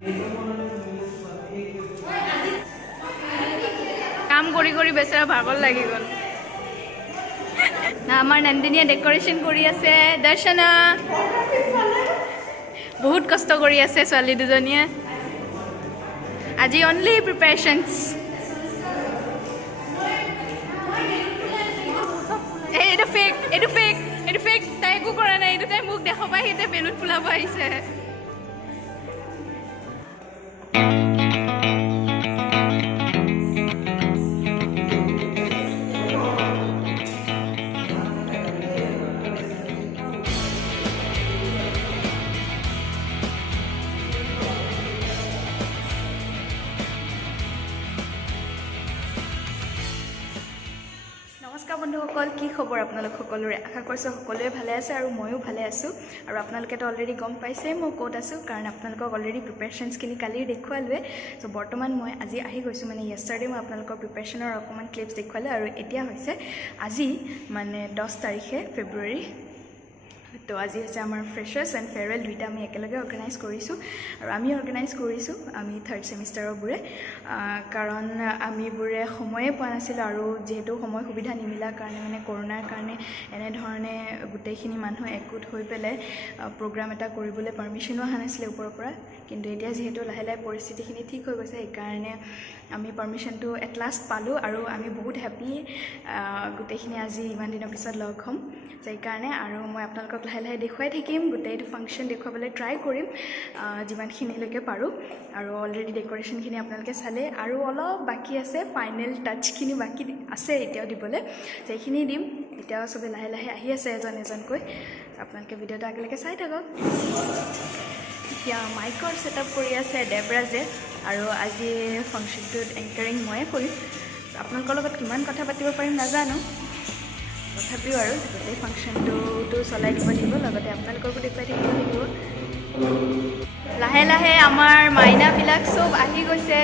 কাম কৰি কৰি বেচেৰা ভাগৰ লাগি গ'ল। আমাৰ নন্দিনীয়ে ডেকৰেশ্যন কৰি আছে। দৰ্শনা বহুত কষ্ট কৰি আছে ছোৱালী দুজনীয়ে। আজি অনলি প্ৰিপাৰেশ্যনছ। এইটো ফেক, এইটো ফেক, এইটো ফেক। তাই একো কৰা নাই, এইটো তাই মোক দেখাবাই সেইতে বেলুন ফুলাব আহিছে। নমস্কাৰ বন্ধুসকল, কি খবৰ আপোনালোক সকলোৰে? আশা কৰিছোঁ সকলোৱে ভালে আছে আৰু ময়ো ভালে আছোঁ। আৰু আপোনালোকেতো অলৰেডি গম পাইছেই মই ক'ত আছোঁ, কাৰণ আপোনালোকক অলৰেডি প্ৰিপাৰেশ্যনছখিনি কালি দেখুৱালোৱে। চ' বৰ্তমান মই আজি আহি গৈছোঁ, মানে য়েষ্টাৰডে মই আপোনালোকৰ প্ৰিপাৰেশ্যনৰ অকণমান ক্লিপছ দেখুৱালোঁ। আৰু এতিয়া হৈছে আজি মানে 10 তাৰিখে ফেব্ৰুৱাৰী। তো আজি হৈছে আমাৰ ফ্ৰেছাৰ্ছ এণ্ড ফেয়াৰৱেল দুইটা আমি একেলগে অৰ্গেনাইজ কৰিছোঁ। আৰু আমি অৰ্গেনাইজ কৰিছোঁ আমি 3rd ছেমিষ্টাৰৰবোৰে, কাৰণ আমিবোৰে সময়ে পোৱা নাছিলোঁ। আৰু যিহেতু সময় সুবিধা নিমিলাৰ কাৰণে, মানে কৰোণাৰ কাৰণে এনেধৰণে গোটেইখিনি মানুহ একগোট হৈ পেলাই প্ৰগ্ৰাম এটা কৰিবলৈ পাৰ্মিশ্যনো অহা নাছিলে ওপৰৰ পৰা। কিন্তু এতিয়া যিহেতু লাহে লাহে পৰিস্থিতিখিনি ঠিক হৈ গৈছে, সেইকাৰণে আমি পাৰ্মিশ্যনটো এট লাষ্ট পালোঁ। আৰু আমি বহুত হেপ্পী গোটেইখিনি আজি ইমান দিনৰ পিছত লগ হ'ম। সেইকাৰণে আৰু মই আপোনালোকক লাহে লাহে দেখুৱাই থাকিম, গোটেইটো ফাংচন দেখুৱাবলৈ ট্ৰাই কৰিম যিমানখিনিলৈকে পাৰোঁ। আৰু অলৰেডি ডেকৰেশ্যনখিনি আপোনালোকে চালে, আৰু অলপ বাকী আছে, ফাইনেল টাচখিনি বাকী আছে এতিয়াও দিবলৈ। সেইখিনি দিম। এতিয়াও চবে লাহে লাহে আহি আছে এজন এজনকৈ। আপোনালোকে ভিডিঅ'টো আগলৈকে চাই থাকক। এতিয়া মাইকৰ ছেটআপ কৰি আছে দেৱৰাজে, আৰু আজি ফাংচনটোত এংকাৰিং ময়ে কৰিম। আপোনালোকৰ লগত কিমান কথা পাতিব পাৰিম নাজানো, তথাপিও আৰু গোটেই ফাংচনটোতো চলাই দিব লাগিব, লগতে আপোনালোককো দেখুৱাই দিব লাগিব। লাহে লাহে আমাৰ মাইনাবিলাক চব আহি গৈছে।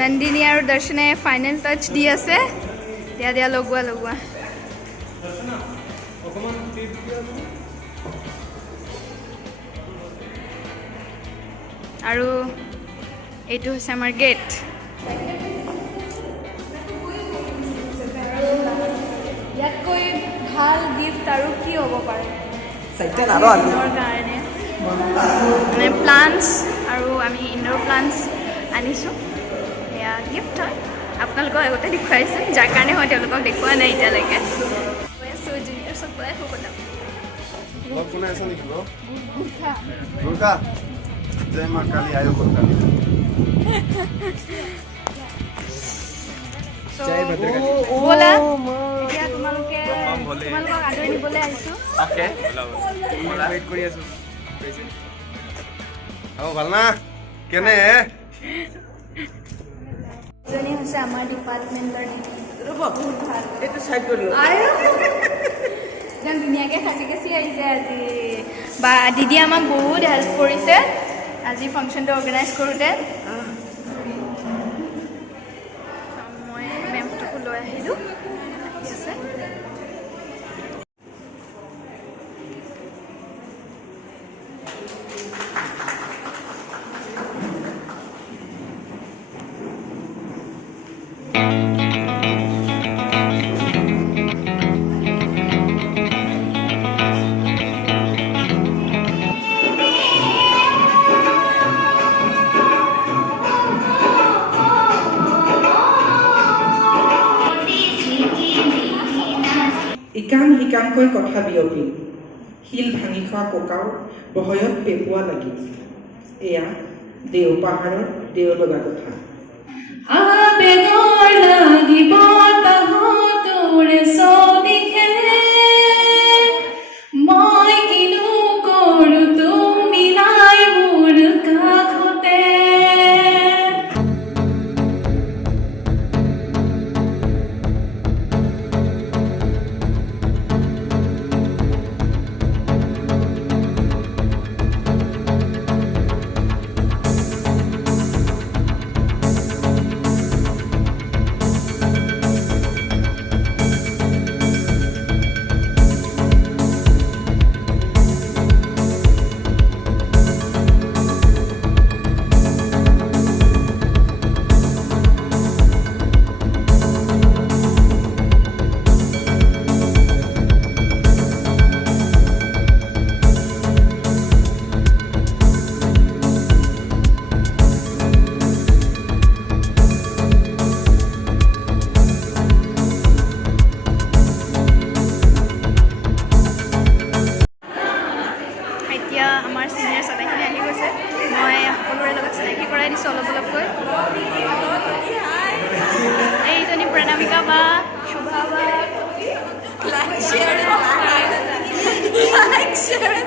নন্দিনী আৰু দৰ্শনে ফাইনেল টাচ দি আছে। দিয়া দিয়া, লগোৱা লগোৱা। আৰু এইটো হৈছে আমাৰ গেট। ইয়াতকৈ ভাল গিফ্ট আৰু কি হ'ব পাৰে দিনৰ কাৰণে। মানে প্লাণ্টছ, আৰু আমি ইনডোৰ প্লাণ্টছ আনিছোঁ। এয়া গিফ্ট হয়, আপোনালোকক আগতে দেখুৱাইছোঁ, যাৰ কাৰণে মই তেওঁলোকক দেখুওৱা নাই এতিয়ালৈকে। কৈ আছোঁ জুনিয়ৰ চব কৈ আছোঁ কথা। जय माँ काली आयो काली। बोला এতিয়া তোমালোকক আদৰি নিবলৈ আহিছোঁ। ओके वेट কৰি আছো। আও ভাল না কেনে এজনী হৈছে আমাৰ ডিপাৰ্টমেণ্টৰ দিদি। বহুত ভাল, এইটো সাইড কৰি ল। একদম ধুনীয়াকৈ সাজি কাচি আহিছে আজি। বা দিদি আমাক বহুত হেল্প কৰিছে আজি ফাংচনটো অৰ্গেনাইজ কৰোঁতে। মই মেমটোকো লৈ আহিলোঁ, আহি আছে। ইকান সিকানকৈ কথা বিয়পি শিল ভাঙি খোৱা ককাও বহয়ত পেপুৱা লাগি। এয়া দেও পাহাৰৰ দেও লগা কথা। আবেগৰ লাগিব তাহতৰে চদিখে, মই কিনো কৰোঁ তুমি নাই মোৰ কাষতে।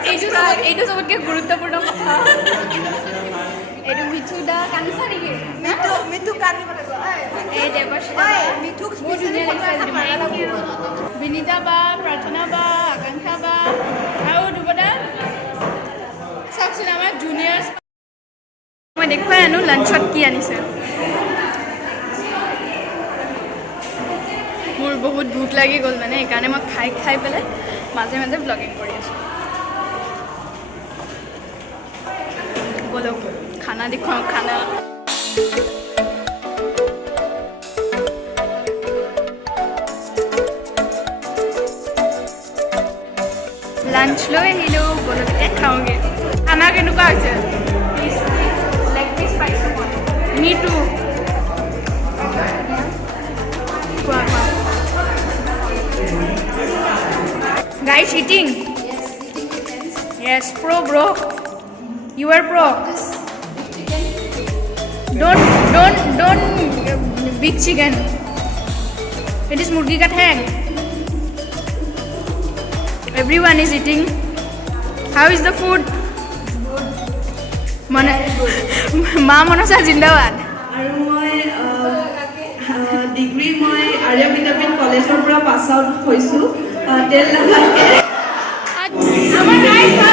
এইটো চবতকৈ গুৰুত্বপূৰ্ণ কথা এইটো মিঠু দা কান্দিছা নেকি মিঠু কান্দিব লাগিব এই দেৱশ্ৰী মিঠুক বহুত ধুনীয়া লাগিছে বিনীতা বা প্ৰাৰ্থনা বা আকাংক্ষা বা আৰু দুবদা চাওকচোন আমাৰ জুনিয়ৰ্ছ মই দেখুৱাই আনো লাঞ্চত কি আনিছে মোৰ বহুত ভোক লাগি গ'ল মানে সেইকাৰণে মই খাই পেলাই মাজে মাজে ব্লগিং কৰি আছোঁ বলক খানা দেখুৱাওঁ খানা লাঞ্চ লৈ আহিলোঁ বলক এতিয়া খাওঁগৈ খানা কেনেকুৱা হৈছে লেগ পিচ পাইছোঁ মই মিটু কোৱা Guys, eating? Yes, pro bro. You are pro. Don't big chicken. It is murgi ka thang. Everyone is eating. How is the food? Ma Manasa Jindabad. আৰু মই ডিগ্ৰী মই আৰ্য বিদ্যাপীঠ কলেজৰ পৰা পাছ আউট হৈছোঁ তেল নালাগে আমাৰ গাইজ